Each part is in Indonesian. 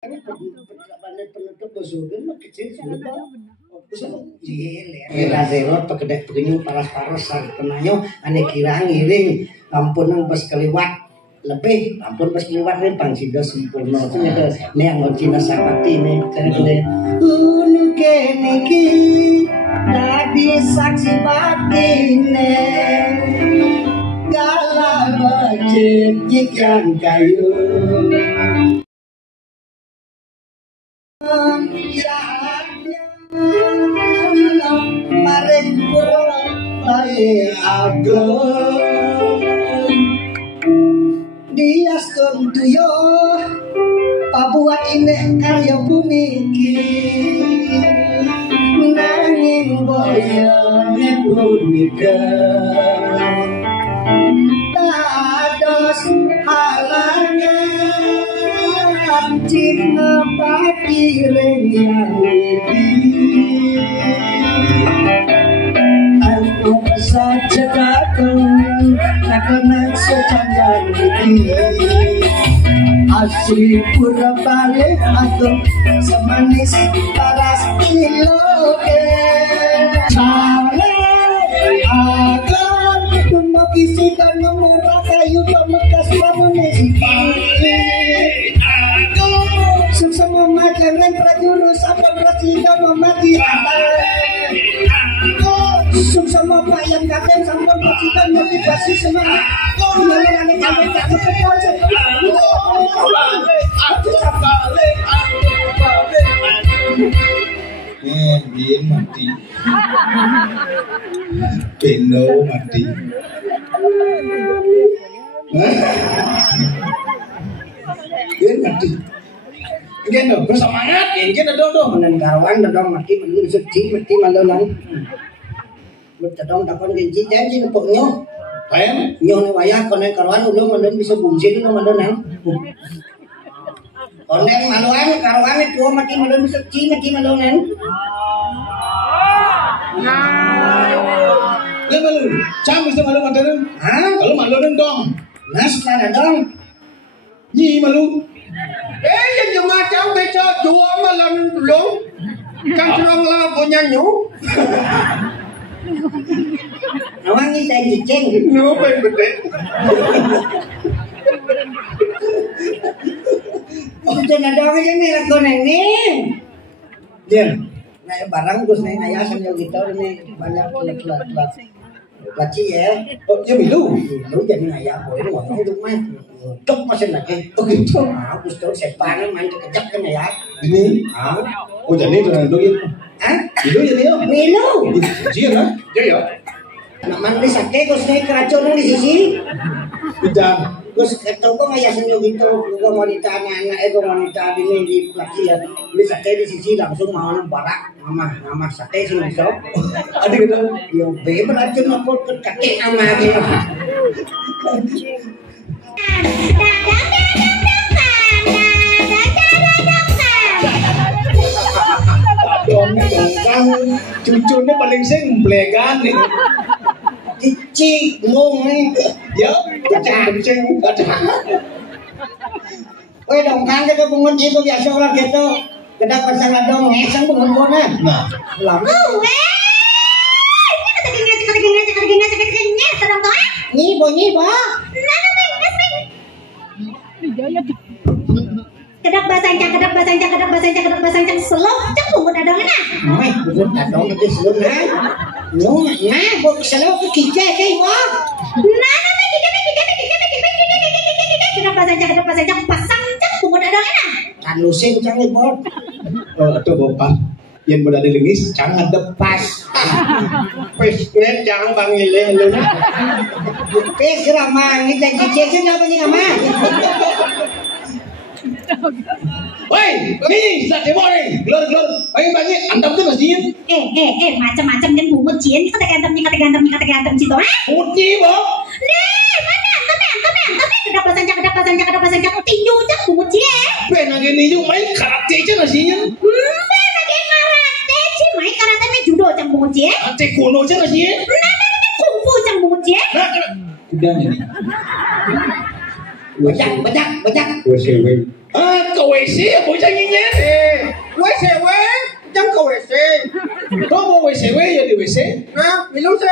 penutup bosogan mah kecil sudah. Rela pegedek pegenyung paras-paras sareng penayo ane kirang ngiring ampun pas keliwat lebih ampun pas keliwat nih pangsida sempurna ne ngocina sapati ne kene unu kene iki dadi saksi batine gala becik ikan kayu maring purae agung diastun tuyo pabuat ini karya puniki nanging boyone punika dados halangan cina patiring yang aku saja datang karena secanjang ini asli pura balik atau semanis paras iloke cale agar memaki dan memurah kayu pemekas pamunisi aku sesama majalah prajurus apa bercinta memati sama Pak yang kadang sampai kita motivasi semangat. Kau mengalami kami tak berkepuasan. Aku balik. Bin mati. Beno mati. Bin mati. Gendo bersemangat, gendo dodo menenggawan dodo mati menurut sedih mati malunan. Bertadong takon genji janji nepok nyo. Kayak nyo ne wayah konen karuan ulung mandon bisa bungsi itu mandon nang. Konen maluan karuan itu mati mandon bisa mati mandon nang. Le malu, cam bisa malu mandon. Hah? Kalau mandon dong. Nas kana dong. Nyi malu. Yang macam beca dua malam ulung. Kan curang lah punya nyo. Awang ni saya cicing. No, paling gede. Oh, jangan ada orang ni aku ni. Dia, naik barang terus naik ayah sambil gitu ni banyak pelat. Baci ya. Oh, dia milu jadi ayah boleh ngomong tu mah. Cok masih lagi. Oh gitu. Aku tahu sepan main kejap kan ya. Ini. Oh jadi tu dulu. Hah? Milu jadi yo. Milu. Iya lah. Iya. Anak mandi sakit, terus naik keracunan di sisi. Tidak. Terus ketemu kok ayah senyum gitu. Gue wanita anak-anak, gue wanita ini di pelatihan. Beli sate di sisi langsung mau barak. Mama sate sih bisa. Ada gitu. Yo, be beracun apa kakek nama gitu. Cucunya paling sing blegan nih. Cici ngomong nih. Ya, kencing. Weh dongkang kita bungun itu biasa orang gitu. Kita pasang dong ngesang bungun bona. Nah, lama. Nyibo. Kedak basang selok cak bungun adong na. Mai bungun adong itu selok na. Nah, buat selok kijai kai wa. Nah, kedak basang cak pasang cak bungun adong na. Kan lusing cang ibot. Atuh bopak. Yang berada lengis jangan depas. Pesnet jangan bangile lu. Pes ramah ngita kijai apa ni ama? Woi, ini sate goreng, glor, pagi, antam tuh masih. Macam-macam kan bungut cien, kata gantem situ, Putih, boh. Nih, mana, antam, kedap pasang, tinju cak bungut cien. Pena gini juga main karate aja nasinya. Pena gini karate sih, main karate main judo cak bungut cien. Karate kuno aja nasinya. Nah, kungfu cak bungut cien. Udah ini. Bajak. ke WC bocah nyinyir. WC jam ke WC. Kok mau WC ya di WC? Nah, minum sih.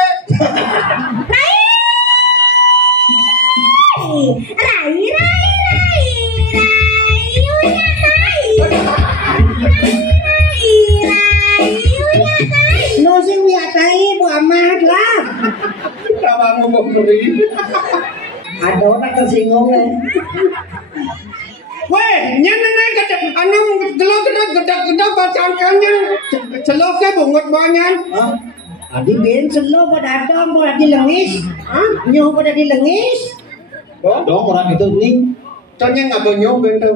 No sing wiatai Bu Ahmad lah. Kenapa ngomong beri? Ada orang tersinggung nih. Weh, nyanyi kata anong gelap pasangkannya celoknya bungut banyak. Adi ben selo pada datang pada dilengis. Nyoh pada dilengis. Dong orang itu ning. Tanya nggak bonyo bento.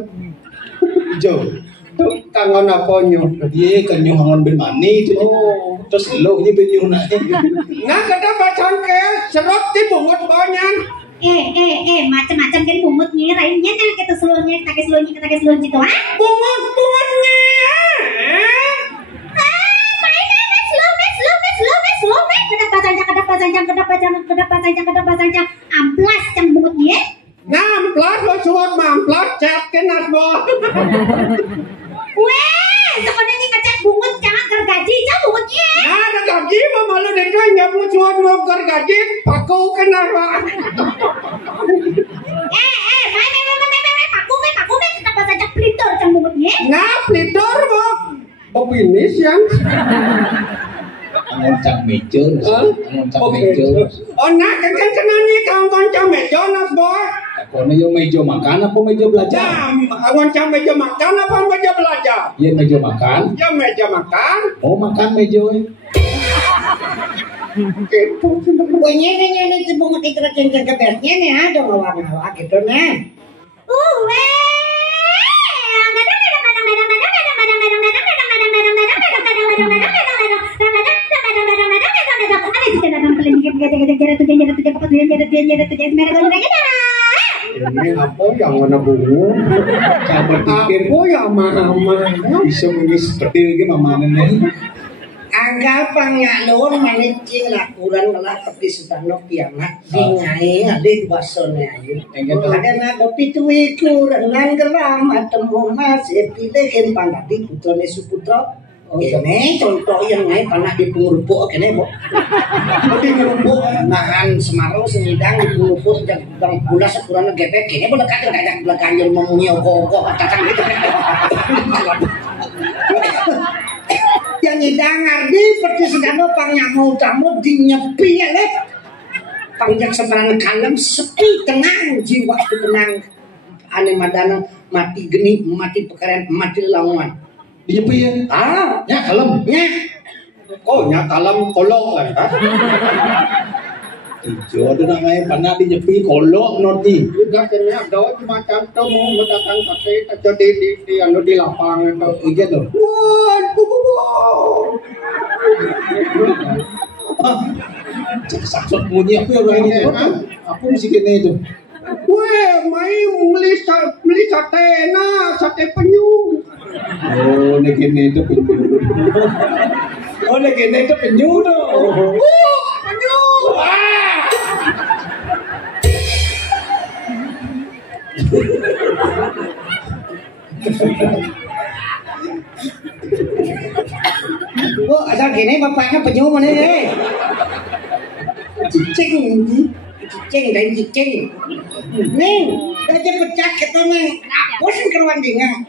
Jo. Tuh kangen apa nyo? Dia kan nyuh hangon ben mani itu. Oh, Terus lo ini ben nyuh nak. nah kata pasangke serot di bungut banyak. Macam-macam kan bungutnya, lainnya kan kita seluruhnya, kita seluruhnya itu, ah? Bungut-bungutnya. Kedap pasang, amplas cang bungutnya. Nah, amplas lo suat mamplas cat kenas bo. Weh, sekolahnya ngecat bungut jangan gergaji, cang bungutnya. Nah, ada gaji mah malu dia nyamu suat mau gaji paku kenas bo. Paku, kedap pasang cang plitor cang bungutnya. Nah, plitor bo. Opinis yang. Angon cang mejo. Angon cang mejo. Oh, nah, kan kenani kawan cang mejo nas bo. Kono yo meja makan apa meja belajar? Awan cang meja makan apa meja belajar? Iya meja makan. Ya meja makan. Oh makan meja. Gitu. Ini bungut itu cengkeh kebesnya nih ada warna gitu nih. Ini apa yang warna bungu? Coba pikir Apa yang mama? bisa mengis petir ke mamanen. Anggap pangalur manicing lakuran malah peti sedano kiamat dingai adik basone ayu. Ada na kopi tuwi kurenang geram atemu masih pilihin pangadi putrane suputra. Kene contoh yang ngai panah di pengurupuk kene bo. Di pengurupuk nahan Semarang sengidang di pengurupuk jang pula sekurang gepek kene boleh kata kayak belakangnya memunyi oko-oko katakan gitu. Yang ngidang ardi seperti sedano pangnyamau tamu dinyepi ya leh. Pangjak seberang kalem sepi tenang jiwa itu tenang. Ane madana mati geni mati pekerjaan mati lawangan. Dinyepi ya? Ya kalem ya. Oh nya kalem kolong lah kan? Ijo ada namanya panah dinyepi kolok noti. Juga kena do macam tu mau mendatang kaki terjadi di anu di lapangan tu. Iya tuh. Saksot bunyi apa ya orang ini? Apa musik ini itu? Weh, mai beli sate na, sate penyu. Oh, negene itu penyu. Oh, negene itu penyu tuh. Penyu. Wah. Oh, asal gini bapaknya penyu mana ya? Cicing dan cicing. Nih, aja pecah kita nih. Apa sih keruan dengan?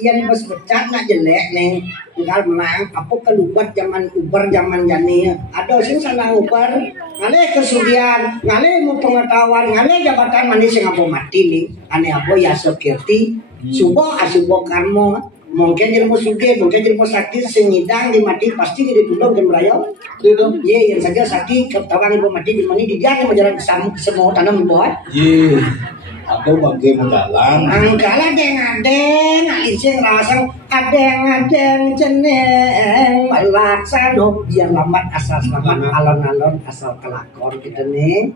Iyan bos pecah nak jelek nih. Tinggal menang. Apa keluar zaman uber zaman jani. Ada sih sana uber. Ngalih kesudian, ngalih mau pengetahuan, ngalih jabatan manis yang apa mati nih. Ane apa ya sekirti. Subo asubo karmo. Mungkin jadi mau suge, mungkin jadi mau sakit sengidang di mati pasti jadi tulung dan merayu. Iya, yang saja sakit ketawang ibu mati di mana di dia yang menjalan semua tanam buat. Iya, ada bagai mendalang. Angkala deng alising rasang adeng jeneng melaksano biar lambat asal selamat alon-alon asal kelakon gitu nih.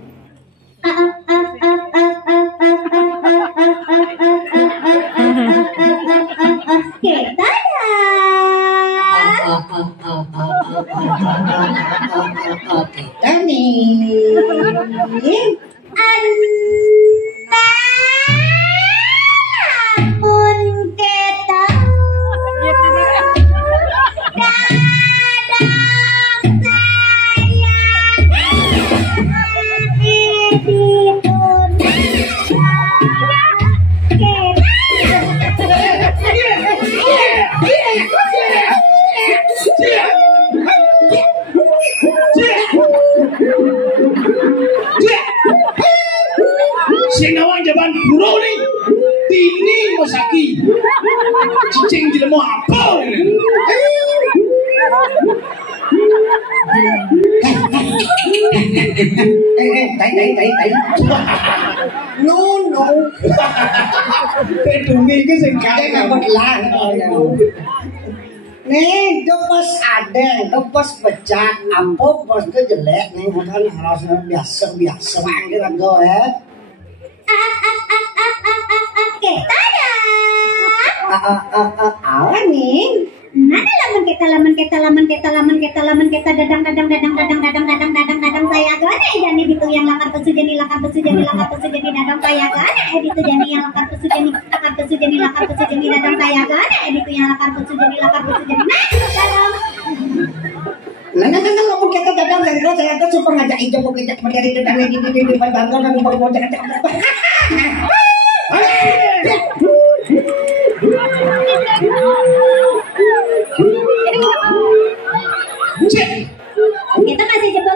Kita Kita nih. Namun Singawang jaban bro nih. Tini Mosaki. Cicing jelema apa ini? Tai. No. Peduli ke sing Kayak ngambek lah. Nih, itu pas ada, itu pas pecah, apa pas itu jelek nih, bukan harusnya biasa gitu ya. Oke, tada. Apa nih? Mana laman kita dadang saya gane jani gitu yang lakar pesu jani dadang saya gane gitu jani yang lakar pesu jani dadang saya gane gitu yang lakar pesu jani dadang. Nah, ngomong kita dadang saya tuh suka ngajak itu pokoknya dari itu dan di bangga dan mau cek. Kita masih jebol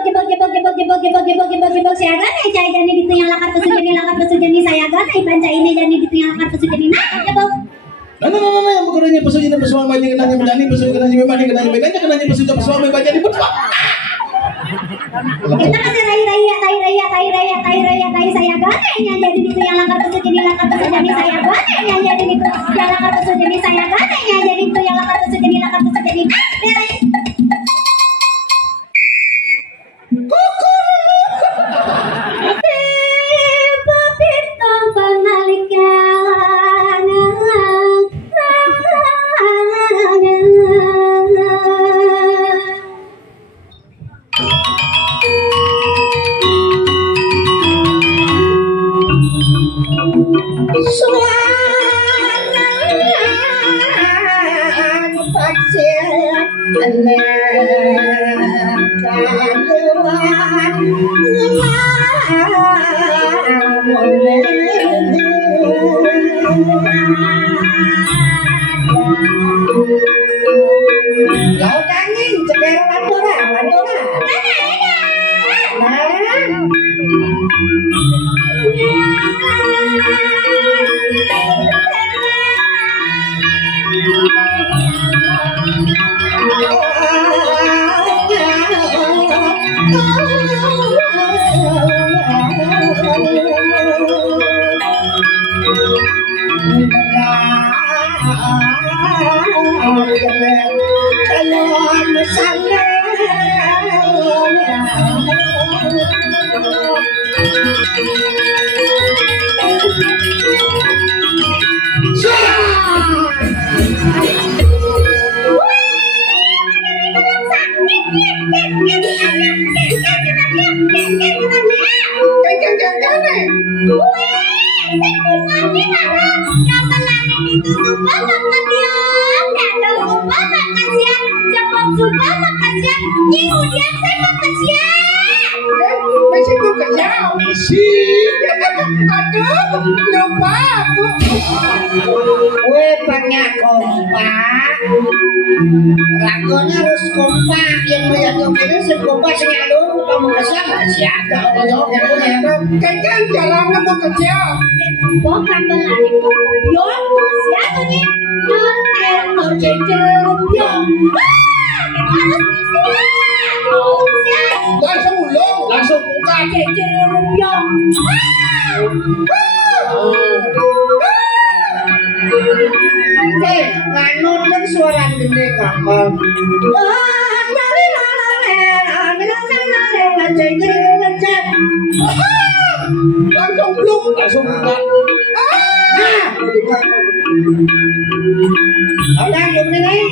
si agan cai jani gitu yang lakar pesu jani saya agan banca ini jani gitu yang lakar pesu jani jebol. Nah, yang bukannya pesu jani pesu mama ini kenanya menjani pesu kenanya memani kenanya beganya kenanya pesu pesu mama bajani betul. Kita masih tai saya agan yang jadi gitu yang lakar pesu jani saya agan yang jadi gitu yang lakar pesu jani saya agan yang jadi gitu yang lakar pesu jani Lagunya harus kompak, yang menyatukannya sekompak senyalur, kamu siapa? Kan jalannya mau kerja. Bukan belani yon siapa nih? Mau jejer yon. Langsung ulung, langsung buka. Jejer yon. Nganu kan suara gede kapal. Langsung bluk, langsung buka. Udah, gimana nih?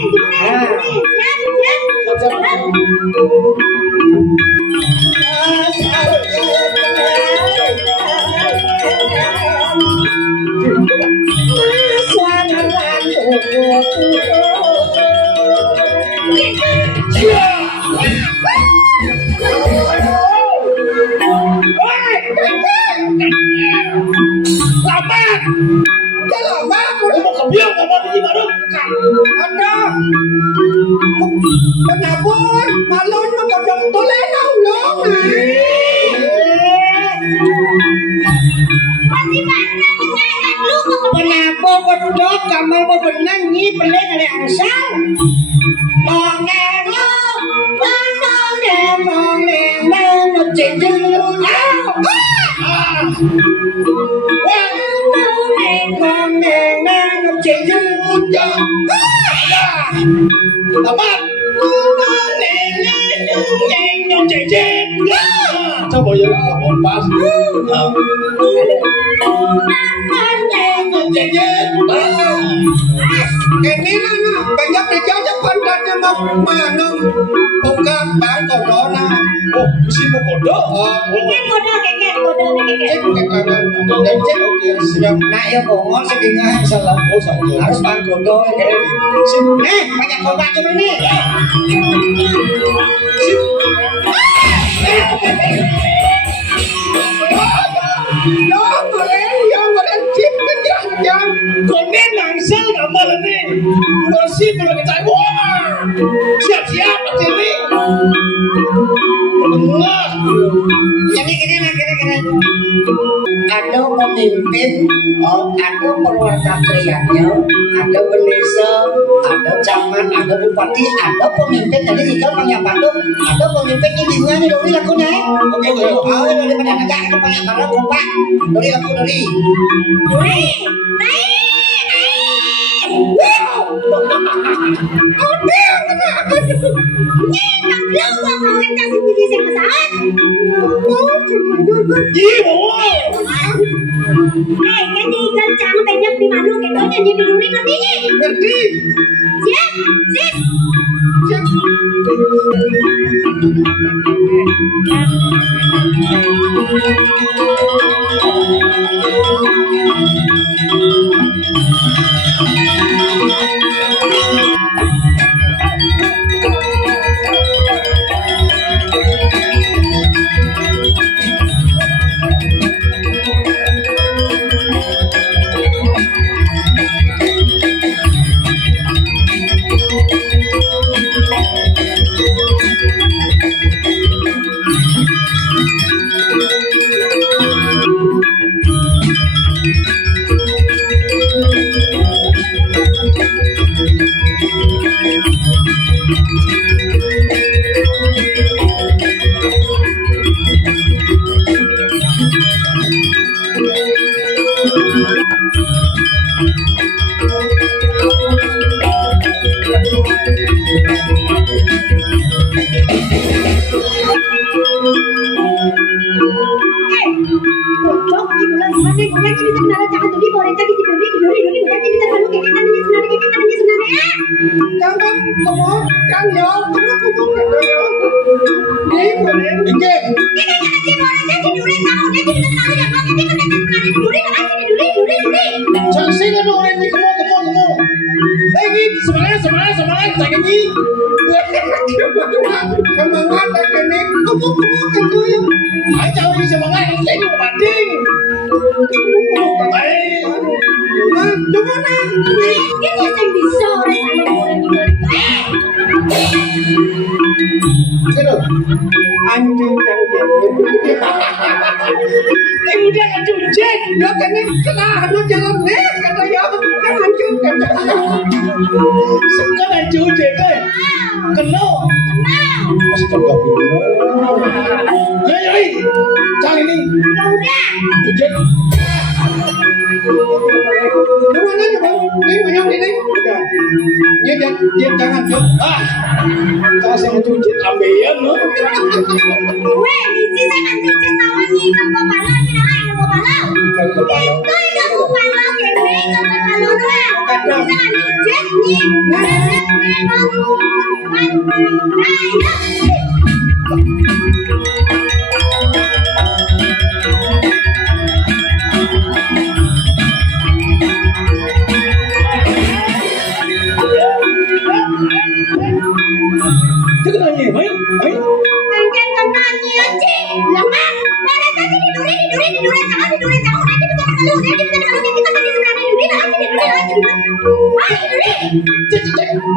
Lambat, Mau kebiang, mau di mana? Ada. Penabur, malon magodong tulen long. Masih mana menyanyi lu mau Kenapa bedok kamar mau benang ni pelai dari asal? Mongeng ceju. Tamat. Coba ya pas. Ini lah banyak dijajak pantatnya mau mana buka ban corona. Oh, mesin mau kodok. keket bodoh Siap. Nah, ya bongol sedingah salah. Oh, saja. Harus ban kodok. Banyak kopak coba nih. Yang keren chip kejang. Konen langsung gambar ini. Bersih kalau kita siap-siap sini. Benar. Jadi kira-kira ada pemimpin, ada perwakilannya, ada pendesa, ada camat, ada bupati, ada pemimpin. Jadi jika penyampaian itu ada pemimpin ini dari lakunya. Oke, daripada negara itu penyampaian kompak dari laku dari. cái gì con trắng phải nhập đi mà luôn cái đó nhận gì đi luôn đi con đi Chết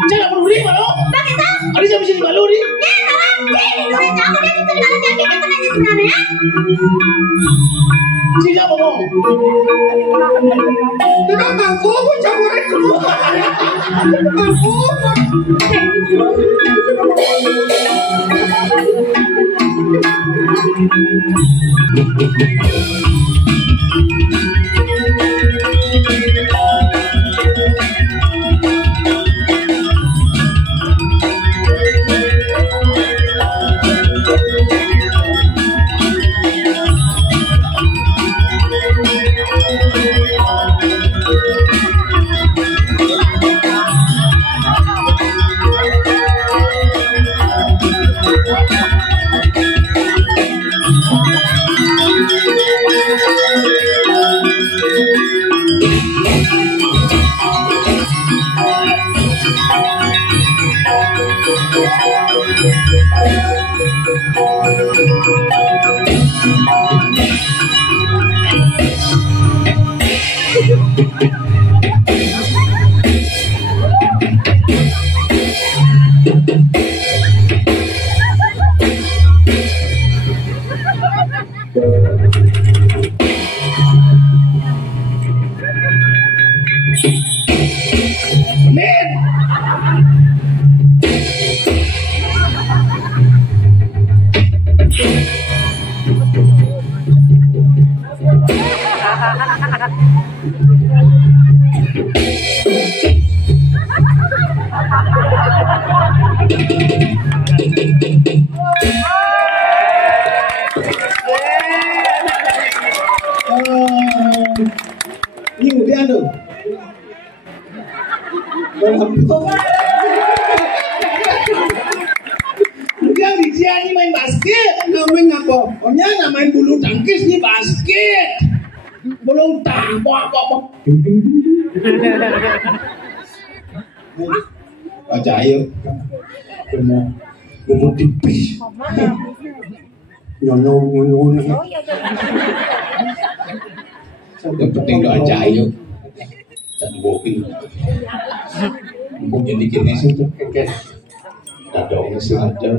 Jangan berdiri mana? Bakit to? Ada siapa sih di malu ni? Ya, tawang. Dulu tahu dia itu di mana jadi aku nanya sebenarnya. Siapa mau? Tidak mampu pun campuran keluar. Mampu. Ini kemudian tu. Yang di dia ni main basket. Namanya apa? Oh nyana main bulu tangkis ni basket. Belum tahu apa. Ajaib. Benar. Bulu tipis. Nyono. Yang penting doa ajaib. Tak bohong. Mungkin dikit ni situ. Ada orang sih ada.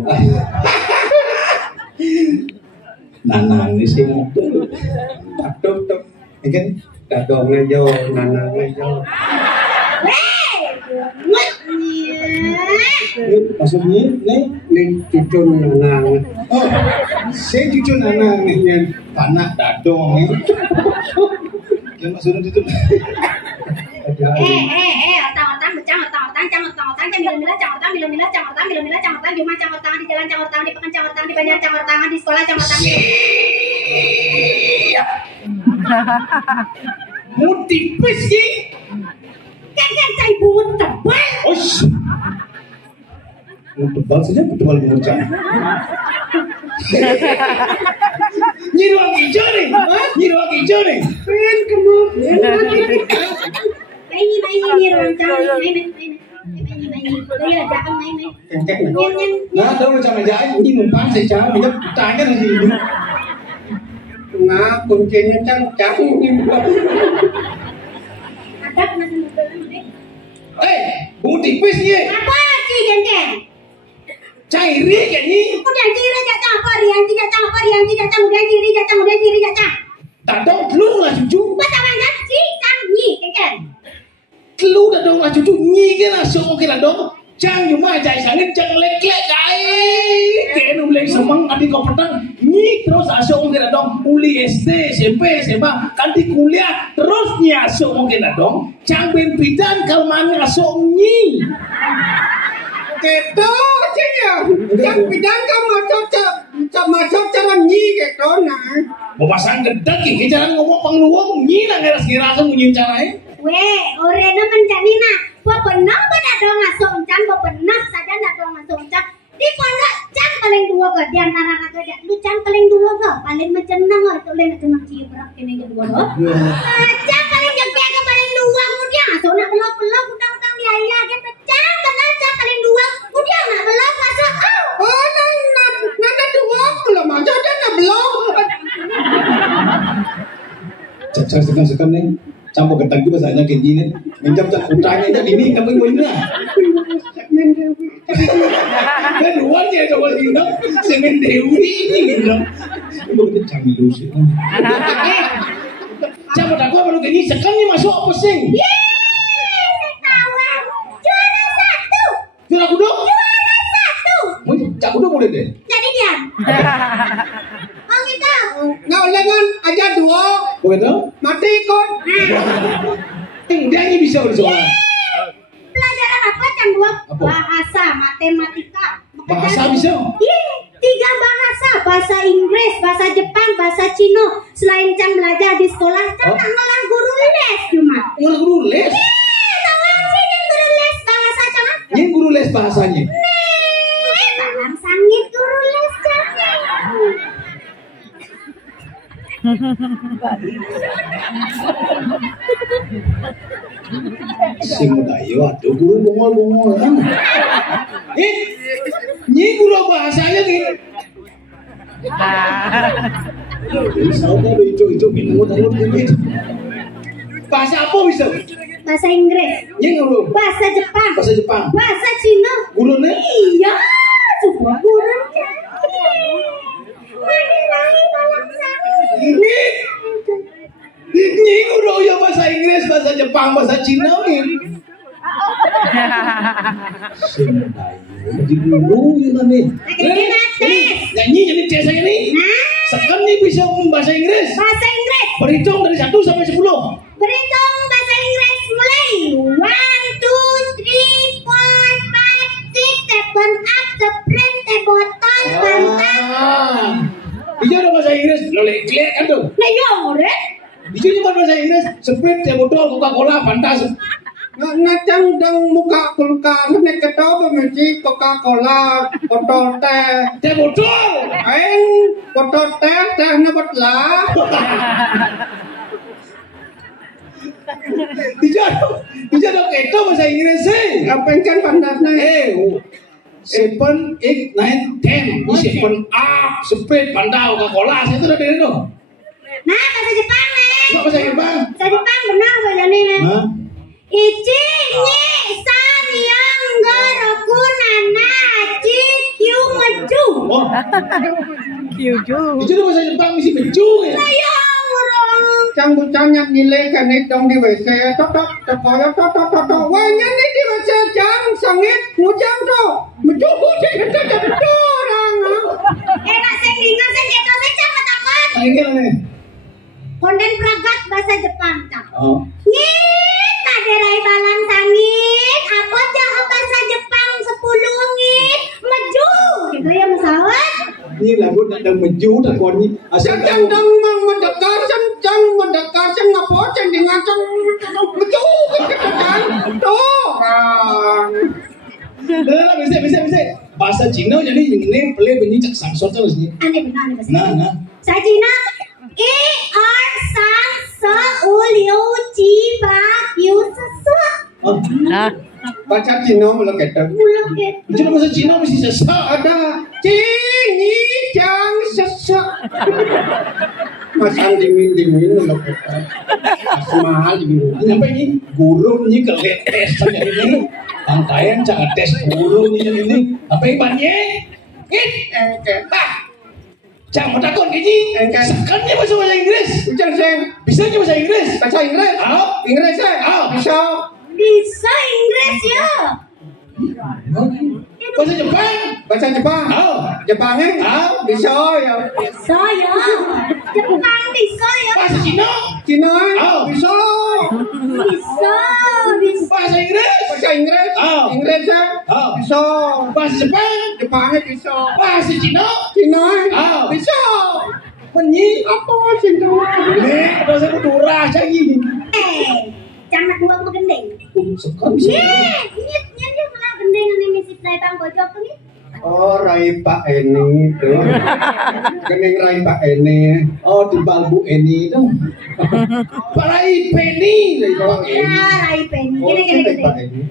Nanang ni sih ada. Tak. Kan dadong aja, nanang aja. Maksudnya ni cucu nanang. Oh, saya cucu nanang ni yang tanah dadong ni. Yang maksudnya itu. Otang, di rumah cangotang, di jalan cangotang, di pekan cangotang, di banyak cangotang, di sekolah cangotang. Mutipis ni. Kan saya buat tebal. Osh. Tebal saja, tebal murca. Ni ruang hijau ni. Ni ruang hijau ni. Pengen kamu. Main ruang cangotang, main. Iya, jangan main. Nah, tahu macam aja. Ini numpang saja. Kita tanya lagi ini. Nah, kuncinya cang ni. Ada nasi bunga tipis ni. apa sih genteng? Cairi kan ni. Udah ciri jatah apa? Rian jatah, udah ciri jatah. Tak tahu telur lah cucu. Betul kan? Si canggih, genteng. Telur dah dong lah cucu. Ni ke lah sok okey lah dong. Jangan cuma jai sangit jangan lek-lek jai. Kena boleh semang adik kau petang. Ni terus asok okey lah dong. Uli SD, SMP, SMA, kanti kuliah terus ni asok okey lah dong. Jangan benpidan kalau mana asok ni. Keto saja. Yang bidang kamu macam cara ni keto nah. Mau pasang gedak ke jangan ngomong pangluang ni lah ngeras-ngeras munyin cara Weh, orangnya mencari nak. Bebenah pada dong masuk uncang, bebenah saja nak dong masuk uncang. Di pondok cang paling dua ke di antara nak kerja. Lu cang paling dua ke, paling mencenang itu lain nak cie berak ini kedua doh. Cang paling jengkel ke paling dua kemudian masuk nak belok utang di ayah gitu. Cang kenal cang paling dua kemudian nak belok masuk. Oh, nanda dua belum aja dah nak belum. Cacah sekan ni. Campur ketang juga bahasanya kayak gini. Mencap cak utangnya aja ini apa yang benar? Kan luar ya coba bilang semen Dewi ini bilang. Itu kita canggih dulu sih. Campur aku baru kayak gini sekali masuk apa sih? Juara kudo? Cak kudo boleh deh. Jadi dia. Oh gitu. Nggak boleh kan aja dua. Begitu? Mati kon. Dia ini bisa bersoal. Pelajaran apa yang dua? Apa? Bahasa, matematika. Bahasa bisa? Iya, 3 bahasa. Bahasa Inggris, bahasa Jepang, bahasa Cina. Selain Cang belajar di sekolah, Cang malah guru les cuma. Malah guru les? Tahu sih yang guru les bahasa Cang? Yang guru les bahasanya? Balang sangit guru les Cang. Si mudayo atuh guru bongol-bongol kan. Ini guru bahasanya nih. Saudara itu minum gitu. Bahasa apa bisa? Bahasa Inggris. Yang guru. Bahasa Jepang. Bahasa Jepang. Bahasa Cina. Gurunya? Iya, coba guru. Mani lahi balang sangit. Ini guru ya bahasa Inggris, bahasa Jepang, bahasa Cina nih. Jadi guru ya nih. Nyanyi jadi tes ini. Sekarang nih bisa bahasa Inggris. Bahasa Inggris. Berhitung dari 1 sampai 10. Berhitung bahasa Inggris mulai 1, 2, 3, 4, 5, 6, 7 up, sprint, botol, pantat. Iya ada bahasa Inggris, lo lek kan tuh. Nah yore. Itu cuma bahasa Inggris, sprint, botol, Coca-Cola, pantas. Ngacang dang muka kulka nek ketau benci Coca-Cola, botol teh. Botol. Aing botol teh tehna betlah. Tidak ada keto bahasa Inggris sih. Apa kan pandatna? 7, 8, 9, 10. Ini 7 up, sprint, pandau, Coca-Cola. Saya sudah dari itu. Nah bahasa Jepang nih. Bahasa Jepang. Bahasa Jepang benar bahasa ini nih. Hah? Ichi, ni, san, yang, goroku, nana, chi, kyu, meju. Oh, Kyuju. itu bahasa Jepang mesti beju ya. Sayang orang. Cang bucang yang nilai kan dong di WC. Totok, totok. Wah nyani di WC cang sangit ngujang tuh. Mejuhu sih itu orang. Enak saya dengar saya cetok saya cang takut. Panggil nih. Konten pragat bahasa Jepang cang. Oh. Ngit, kaderai balang sangit. Apa cang bahasa Jepang 10 ngit. Meju. Gitu ya pesawat. Ini lagu nak dah meju dah kau ni. Asal Cang tahu. dong mang mendekar cang mendekar cang ngapo cang dengan cang mejuhu gitu kan. Tuh orang. Dah bisa. Bahasa Cina jadi ini pelai bunyi cak sangsot tu sini. Aneh benar aneh bahasa Nah. Saya Cina. Er sang se u liu chi ba yu se se. Oh. Baca Cina mulai kita. Mulut gitu. Itu bahasa Cina mesti sesak. Ada cini cang sesak. Masan dingin mulai kita. Mahal gitu. Sampai ini guru ni kelet tes saja ini. Angkaian jangan tes guru ni ini. Apa yang banyak? Jangan takut gini. Sekarang ni bahasa Inggris. Ucap saya Bisa je bahasa Inggris. bahasa Inggris. Ah. Inggris saya. Bisa. Bisa Inggris ya. Bahasa Jepang. Bahasa Jepang. Jepangnya. Bisa ya. Bisa ya. Jepang bisa ya. Bahasa Cina. Cina. Ah. Bisa. Bisa. Bahasa Inggris. Bahasa Inggris. Ah. Inggris saya. Ah. Bisa. Bahasa Jepang. Jepangnya bisa. Bahasa Cina. Cina. Ah. Bisa. Penyi. Apa Cina? Bahasa Madura saja ini. Jangan dua ke gendeng. Sekarang bisa. Ini malah gendeng ini si play bang bojok tuh nih. Oh, Rai Pak Eni tuh. Kening Rai Pak Eni. Oh, di Balbu ini dong. Parai Penny dari bawah Ya, ini. Rai Penny. Oh, Gini. Pak Eni.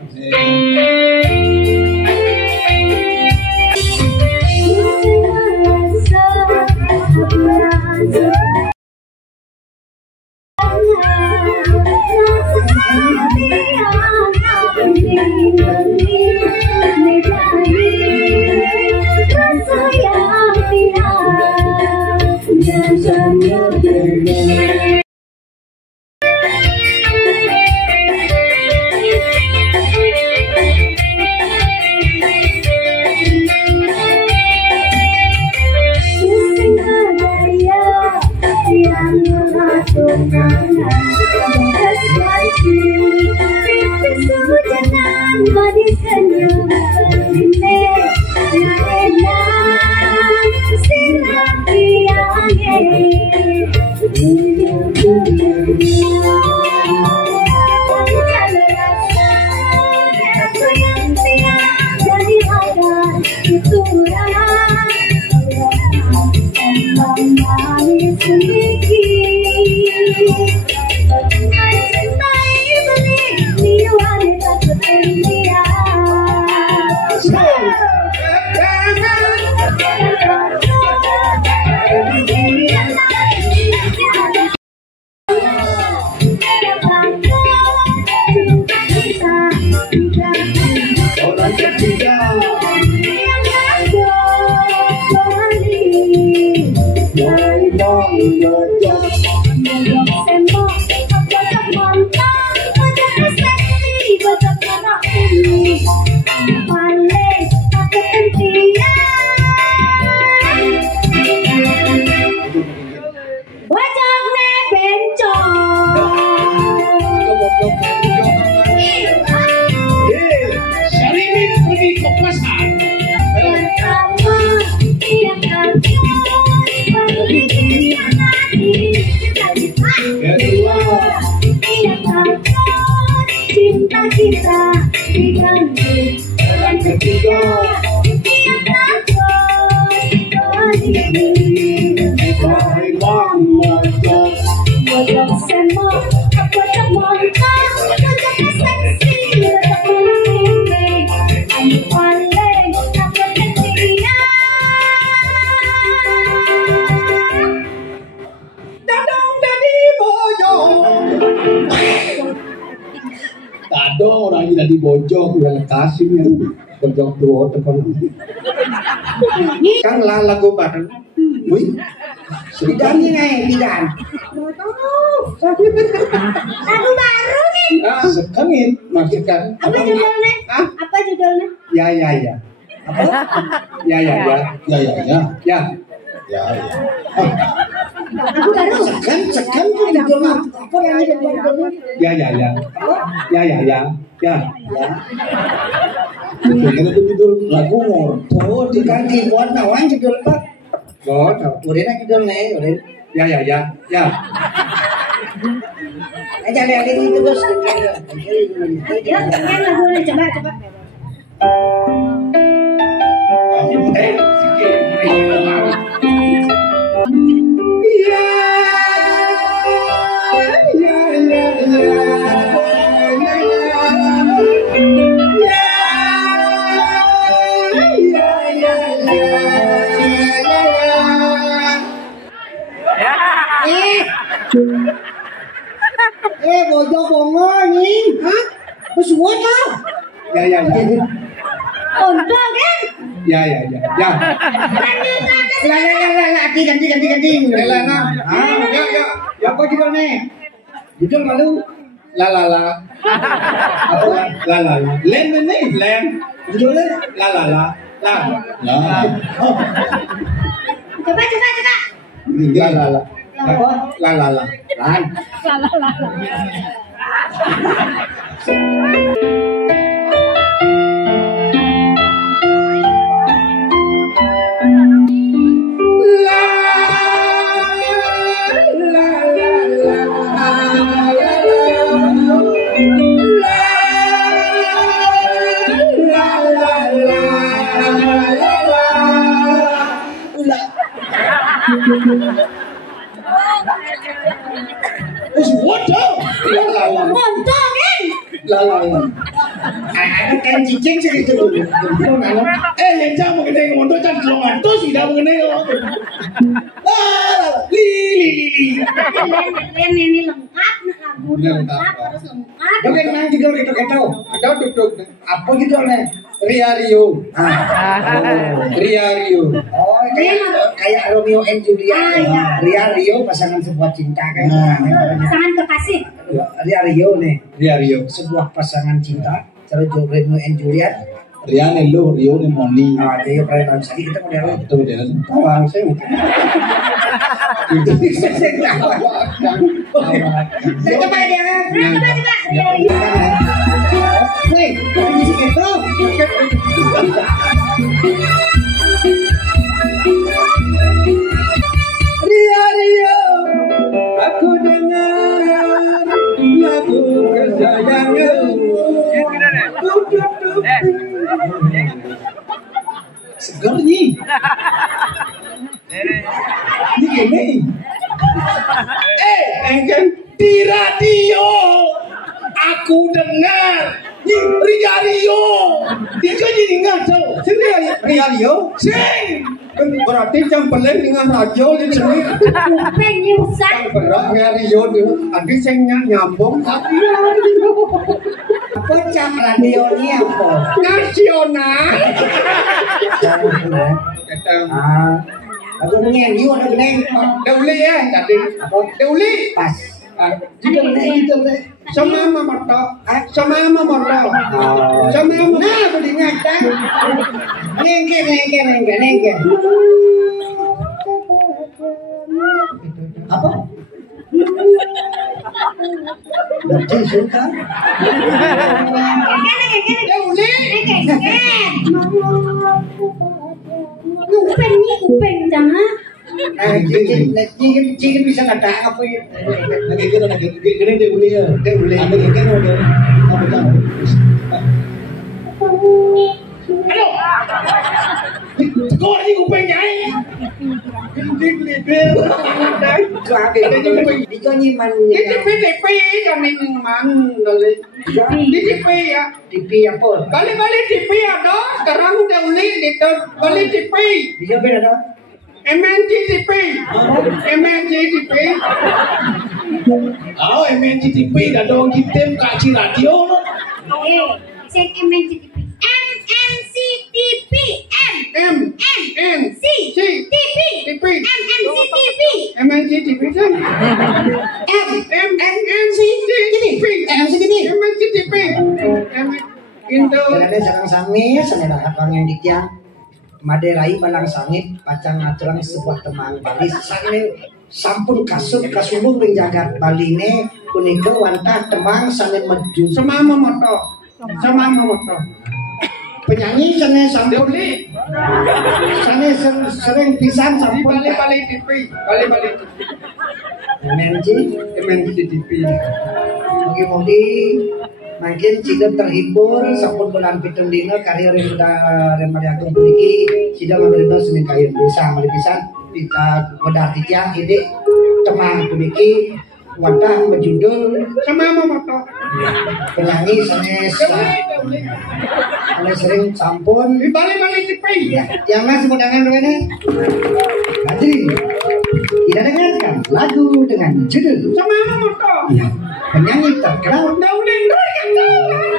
Di bojong yang kasihnya bojong tua tekan Kan lagu bareng. Wih. Sidangnya nih, tidak. Lagu baru nih. Sekengit maksudkan. Apa judulnya? Hah? Apa judulnya? Ya. Apa? Ya. Lagu baru. Sekan tuh judulnya apa yang ada judulnya? Ya. Itu judul lagu mau diganti buat nawan judul apa? Udah judulnya, udah. Ya. Jadi itu terus. Yuk, kan lagunya coba. Bojong bongo nih. Hah? Terus buat lah. Ya. Untuk kan? Ya. Ganti. Lelana. Ya apa judulnya? Judul malu. La. Apa? La. Len nih, Len. Judulnya La. Coba. La. Apa? La. Montok kan? Ada kan cicing sih itu. yang jangan mengenai ngomong jangan kelongan tuh sudah mengenai Lili. Len ini lengkap. lengkap harus lengkap. Dongeng nang judul gitu-gitu. Ada duduk. Apa judulnya? Ria Rio. Ria Rio. Oh, kayak Romeo and Juliet. Ria Rio pasangan sebuah cinta kan. Pasangan kekasih. Ria Rio nih. Ria Rio. Sebuah pasangan cinta. Cara Romeo and Juliet. Ria nih lo, Rio nih Moni. Ah, dia pernah nonton kita model. Itu dia. Tawang saya. Coba dia. Coba. Wih, musik itu. Ria Rio, aku dengar lagu kesayanganmu. Segar nih. Ini gini. Engken Di radio aku dengar Ria Rio. Dia kan jadi ngaco. sini Ria Rio. Sing. Berarti yang paling dengan radio di sini. Kuping nyusah. Yang berat Ria Rio dulu. Tadi saya nyambung. Apa cak radionya apa? Nasional. Kata Ah, aku dengen, you ada dengen. Deuli ya tadi. Deuli. Pas. Judulnya. Sama mama tok. Sama mama tok. Sama mama. Nah, aku dengar tak. Nengke. Apa? Berarti suka. Deuli. Kuping jangan. Cikin bisa kata apa ya? Lagi gini dia uli ya. Dia uli. Ada gini udah. Apa tahu? Halo. Kau lagi kuping nyai. Diko nyiman. Ini PDP kan ini man dari. DP ya. TV apa? Balik DP ada. Sekarang Deuli itu balik DP. Bisa beda dong. MNGTP. MNGTP. Oh, MNCTV dah dong kita kaci radio. Sing MNCTV. MNCTV. M N C TV. TP. MNCTV. MNGTP kan? MNGTP. MNGTP. Indo. Karena jangan sami, senada abang yang dikiang. Maderai balang sangit, pacang aturan sebuah teman Bali. Sange sampun kasut kasulung ring jagat Bali ne punika wantah temang sange maju. Sama moto. Penyanyi sange sampun Deuli. sange sering pisan sampun Balik TP. Balik. MNGTP. Mugi-mugi makin Cidem terhibur sampun bulan pitung dina karya remariatung puniki Cidem menerima seni kayu bisa melipisan kita wedar titiang ini temang puniki wadah berjudul Sama moto. penyanyi sanes sering sampun Balik TP. yang mas mudangan rene hadirin kita dengarkan lagu dengan judul Sama moto. penyanyi terkenal Deuli.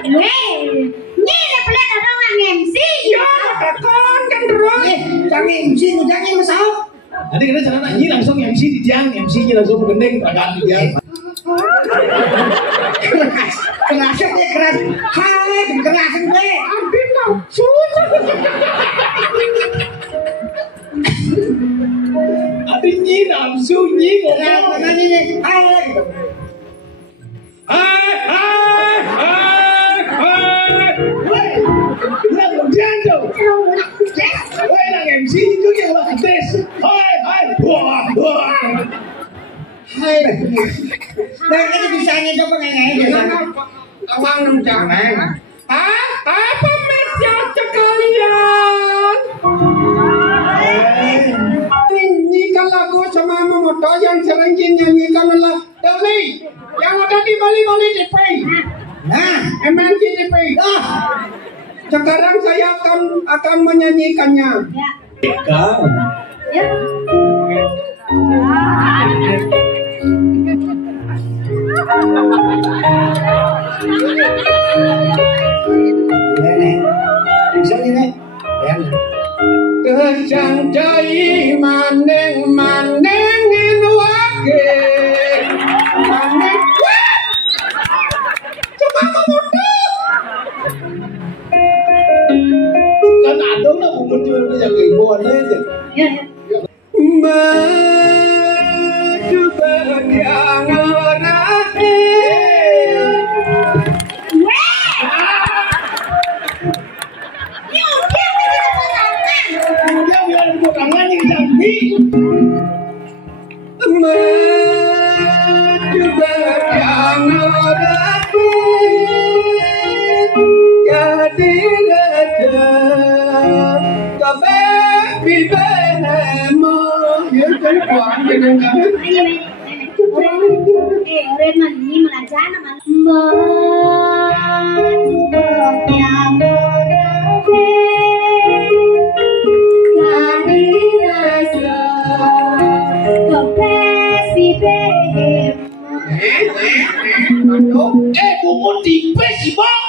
Ini pelet orang MC. Ya, tekan kan terus. jangan MC jangan masalah. Nanti kita jangan nyanyi langsung MC di tiang, MC-nya langsung gendeng peragam di tiang. Kerasnya dia keras. Hai, kerasan gue. Ambil kau. Susah. Ada nyi langsung nyi ngomong. Hai. Woi, lang hujan tuh. Woi, lang MC itu yang lah tes. Hai, wah. Hai. Nah, ini bisa coba nyanyi. Abang jangan. Apa mesya sekalian? Nyanyikan lagu sama Momoto yang sering nyanyikan adalah Deuli yang ada di Bali DP. Nah, MNGTP. Sekarang saya akan menyanyikannya. Kau. Ya. Nek. Bisa nih Nek. Ya. Kejang jai maneng wage maneng coba memuduk kan ada lah bukan cuma yang ribuan aja Ya, ya. maju berjang orangnya dia bilang kurangan yang cantik maju berjang orangnya jadi raja kafe bibemo ya kan kuat dengan kafe Ren mà nhìn mà là giá nó mà mơ nhà mơ bukan tipe sih bang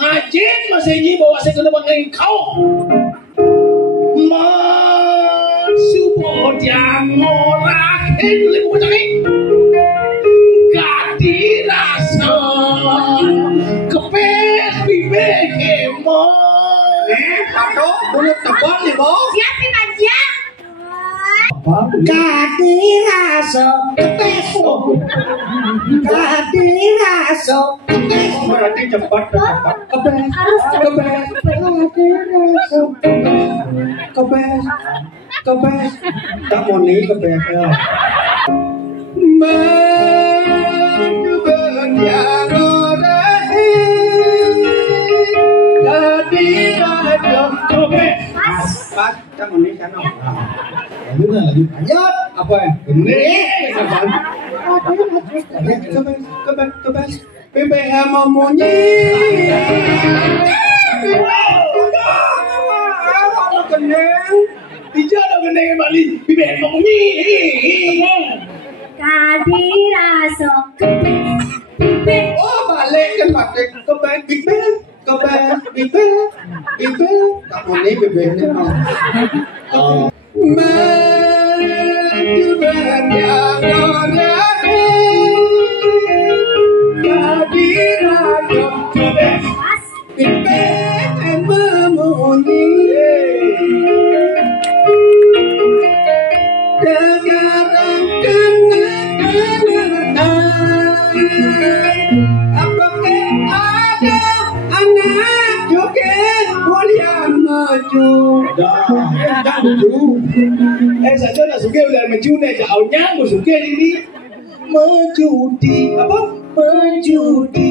ngajin masih ini bawa saya ke depan engkau masuk yang orang itu lebih banyak ini gak dirasa kepes bibek emang aduh mulut tebal nih bos siapa aja Kadiraso kepes. Kadiraso kepes. berarti cepat Kepes. harus Kepes. Kadiraso kepes. Kepes. Tak mau nih kepes. maju berjang orangnya jadi raja pas tak mau nih sana Lanjut. apa ya ini kebas BBM memunyi keneng tidak ada keneng Bali BBM memunyi Kadiraso oh balik kan balik kebas BBM tak mau nih BBM nih mau maju berjang orangnya jadi raja BBM memunyi sekarang apakah ada anak joget mulia maju saja nak suka udah maju nih jauhnya mau suka ini menjudi apa menjudi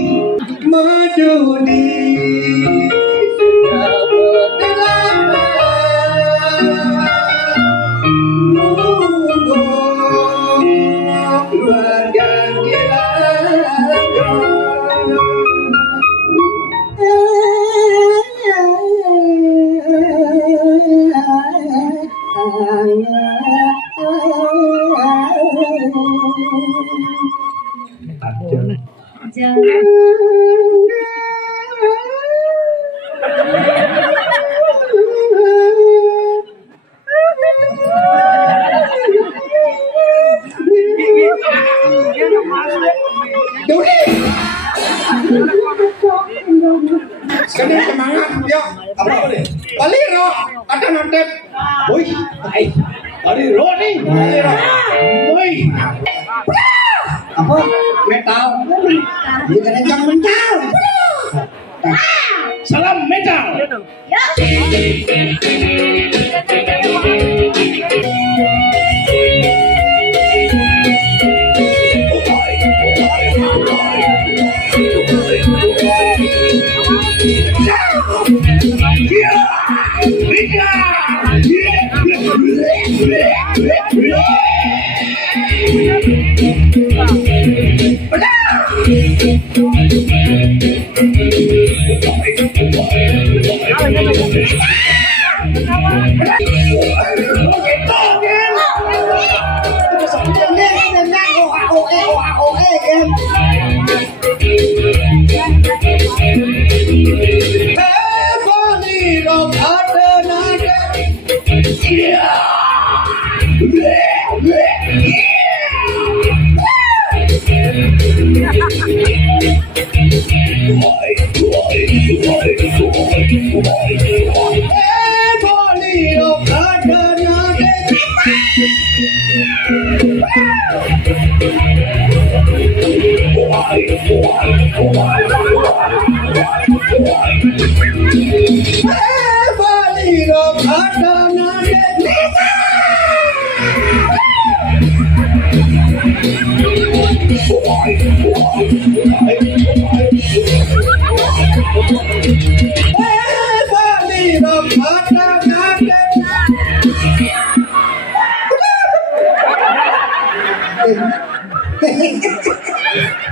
Sekarang semangat, yuk. Apa boleh? Baliro, ada nantep. Woi, baik. Baliro nih. Baliro. Woi. Apa? Metal. Ini kencang mental. Salam metal.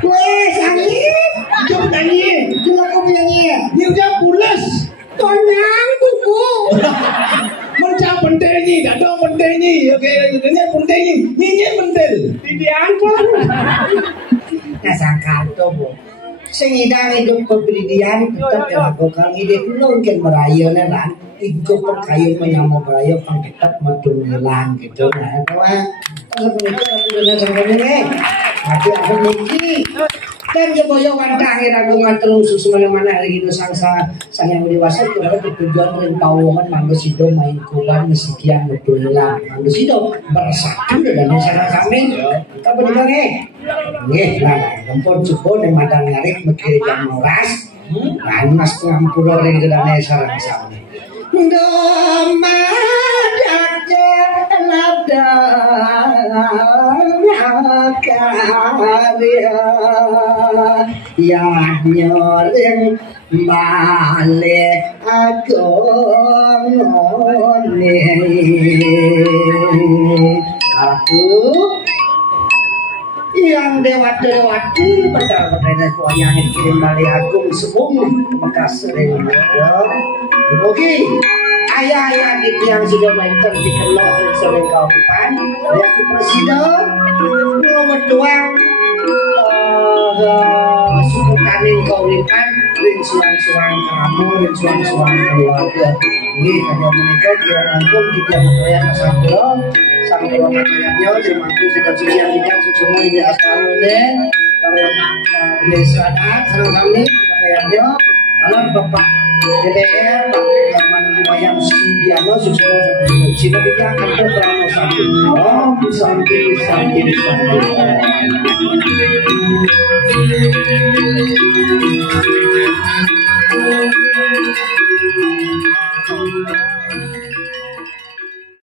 Weh, sakit. Jom nyanyi. Gila kau nyanyi. Ni udah pulas. Tonang kuku. Mencah pentil ni, dah dong pentil ni. Okey, dengar pentil ni. Nyanyi pentil. Diangkat. Nasangka tu bu. Sengidang hidup kepribadian tetap dilakukan ide dulu mungkin merayu kan hidup kayu menyamuk merayu pang tetap matung hilang gitu nah kalau begitu aku dengan sebenarnya tapi aku mikir dan jeboyo wantang iragung terus semana-mana hari itu sangsa sang yang dewasa itu adalah tujuan dari pawongan manusia main kulan sekian betul hilang manusia bersatu dengan sana kami kita berikan nggih nah tempon cukup dan madang ngarik mikir jam moras lan mas pengampura ring gedane sareng sami domadaja labda karya ya nyoring balik agone aku yang dewat-dewati pada wayang kirim balik agung sebung bekas sering Oke, ayah-ayah gitu yang sudah mainter dikenal sering kawan ya presiden nomor doang suku taning kauripan ring suang-suang kamu ring suang-suang keluarga ini ada menikah dia rangkum di jam yang sampai sampai waktunya terima kasih sudah suci yang tidak semua ini asal deh kalau Indonesia senang kami kayaknya kalau bapak DPR zaman wayang Sudiano sukses sehingga dia akan terang sampai